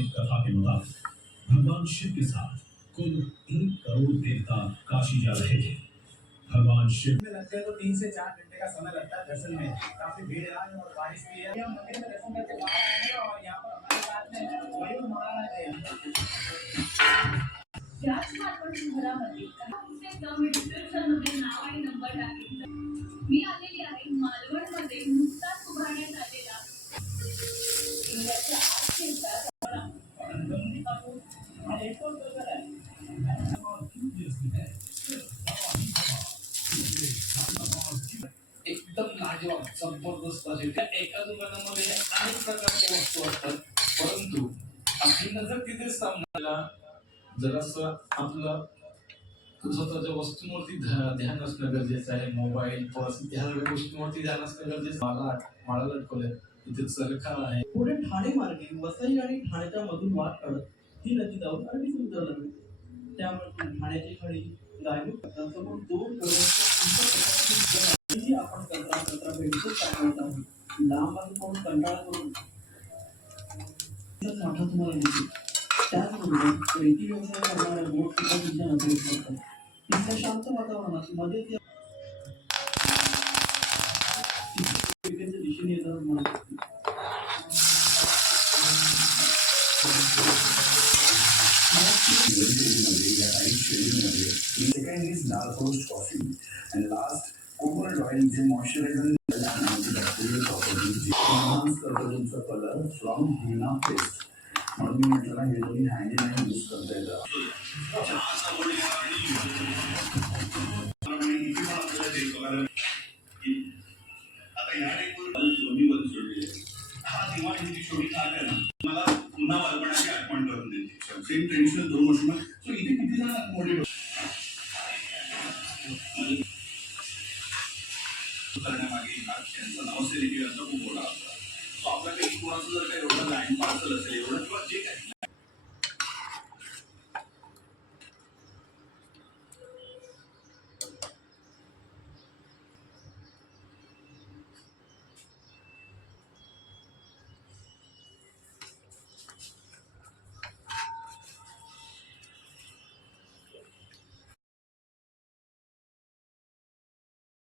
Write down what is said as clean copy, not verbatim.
पौराणिक कथा के मुताबिक भगवान शिव के साथ कुल 1 करोड़ देवता काशी जा रहे थे। भगवान शिव में लगते हैं तो 3 से 4 घंटे का समय लगता है दर्शन में। काफी भीड़ है और बारिश भी है। हम मंदिर में दर्शन करके बाहर आए हैं और यहाँ पर हमारे साथ में मयूर महाराज है। राजमार्ग शहरामध्ये काहीसे कमी डिस्क्रिप्शनमध्ये नाव आणि नंबर टाकेल. मी आलेली आहे मालवणमध्ये नुकताच उभारण्यात आलेला इंडियाच्या 8 क्षेत्रात गंभीर कापून आणि एकच बदल आहे. एकदम लाजवाब जबरदस्त असे त्या एका दुकानामध्ये अनेक प्रकारच्या वस्तू असतात, परंतु आपली नजर तिथेच थांबण्याला जरासं आपलं स्वतःच्या वस्तूंवरती ध्यान असणं गरजेचं आहे. मोबाईल, पर्स ह्या सगळ्या गोष्टींवरती ध्यान असणं गरजेचं आहे. माळा लटकवलंय तिथे चरखा आहे. पुढे ठाणे मार्गे वसई आणि ठाण्याच्या मधून वाट काढत ही नदी जाऊन अरबी समुद्राला मिळते. त्यामुळे ठाण्याची खडी गायब समोर 2 करोडची आपण कंत्राट भेटतो टाकत आहोत. लांब आणि पाहून कंटाळा करून साठा तुम्हाला मिळते. त्याचबरोबर शेती व्यवसाय करणाऱ्या बोट सुद्धा तुमच्या नजरेत पडतात. तिथल्या शांत वातावरणात मध्ये दिशेने येताना म्हणत असते. Second is dark roast coffee, and last coconut oil जे moisturizer and antibacterial properties enhance करतो तुमचा कलर फ्रॉम हिना पेस्ट. म्हणून मी म्हटलं हे दोन्ही हँडी नाही यूज करता येतं. आता ह्या टेकवर दोन्ही बंद सोडले. हा दिवाळीची छोटी खाट आहे ना, मला पुन्हा बालपणाची आठवण करून देते. सेम ट्रेडिशनल 2 वर्ष